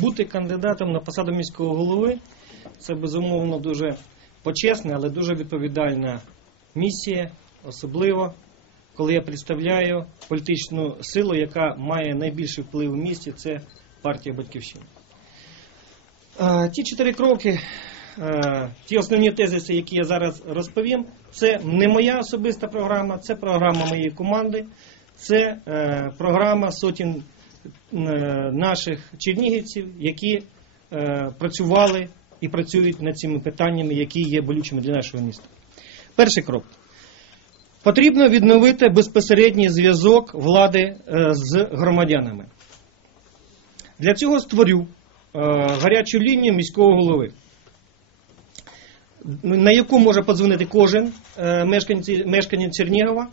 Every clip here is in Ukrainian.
Бути кандидатом на посаду міського голови це безумовно дуже почесна, але дуже відповідальна місія, особливо коли я представляю політичну силу, яка має найбільший вплив в місті, це партія Батьківщина. Е, Ті чотири кроки, е, ті основні тезиси, які я зараз розповім, це не моя особиста програма, це програма моєї команди, це е, програма сотень наших чернігівців, які е, працювали і працюють над цими питаннями, які є болючими для нашого міста. Перший крок. Потрібно відновити безпосередній зв'язок влади е, з громадянами. Для цього створю е, гарячу лінію міського голови, на яку може подзвонити кожен е, мешканець Чернігова.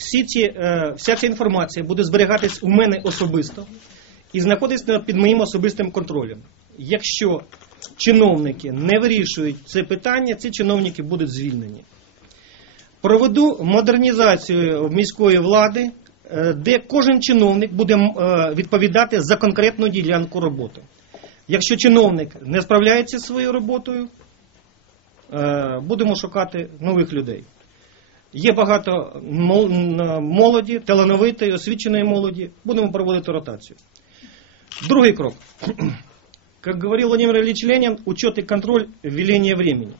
Всі ці, е, вся ця інформація буде зберігатись у мене особисто і знаходитися під моїм особистим контролем. Якщо чиновники не вирішують це питання, ці чиновники будуть звільнені. Проведу модернізацію міської влади, е, де кожен чиновник буде е, відповідати за конкретну ділянку роботи. Якщо чиновник не справляється зі своєю роботою, будемо шукати нових людей. Є багато молоді, талановитої, освіченої молоді. Будемо проводити ротацію. Другий крок. Як говорив Володимир Ильич Ленін, учет і контроль веления времени.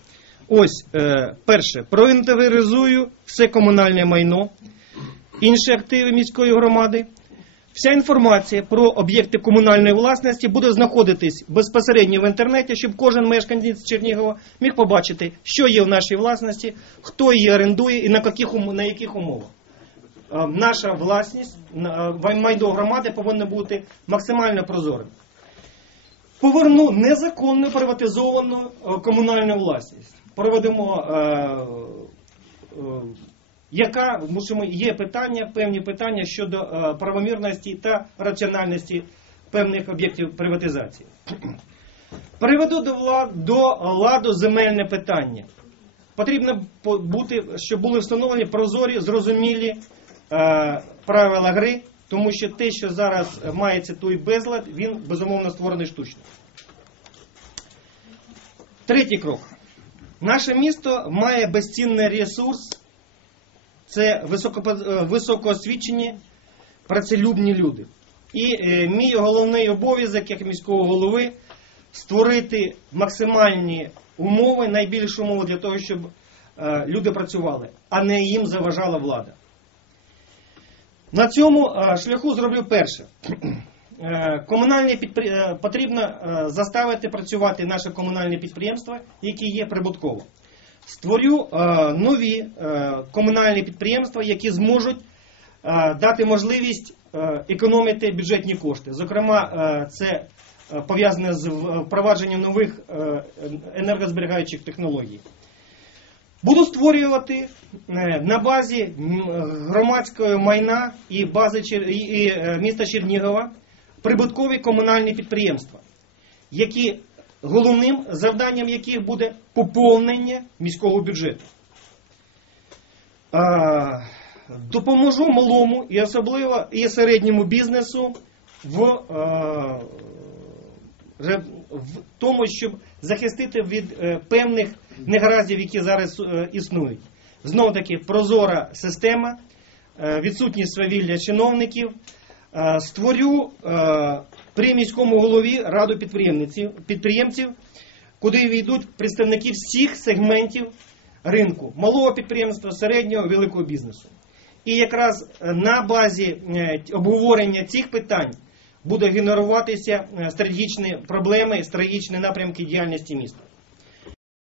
Ось, е, перше, проінвентаризую все комунальне майно, інші активи міської громади. Вся інформація про об'єкти комунальної власності буде знаходитись безпосередньо в інтернеті, щоб кожен мешканець Чернігова міг побачити, що є в нашій власності, хто її орендує і на яких, на яких умовах. Е, Наша власність, е, майно громади повинна бути максимально прозорим. Поверну незаконно приватизовану е, комунальну власність. Проведемо, яка мусимо, є питання, певні питання щодо е, правомірності та раціональності певних об'єктів приватизації. Приведу до, влад, до ладу земельне питання. Потрібно бути, щоб були встановлені прозорі, зрозумілі е, правила гри, тому що те, що зараз мається той безлад, він безумовно створений штучно. Третій крок. Наше місто має безцінний ресурс, це е, високоосвічені, працелюбні люди. І е, мій головний обов'язок як міського голови створити максимальні умови, найбільші умови для того, щоб е, люди працювали, а не їм заважала влада. На цьому шляху зроблю перше. Комунальні підпри... потрібно заставити працювати наші комунальні підприємства, які є прибутково. Створю е, нові е, комунальні підприємства, які зможуть е, дати можливість економити бюджетні кошти. Зокрема, це пов'язане з впровадженням нових енергозберігаючих технологій. Буду створювати на базі громадського майна і бази і, міста Чернігова прибуткові комунальні підприємства, які головним завданням яких буде поповнення міського бюджету. Допоможу малому і особливо і середньому бізнесу в, в тому, щоб захистити від е, певних негараздів, які зараз е, існують. Знову таки, прозора система, е, відсутність свавілля чиновників. Е, Створю е, при міському голові раду підприємців, куди війдуть представники всіх сегментів ринку малого підприємства, середнього, великого бізнесу. І якраз е, на базі обговорення цих питань буде генеруватися стратегічні проблеми, стратегічні напрямки діяльності міста.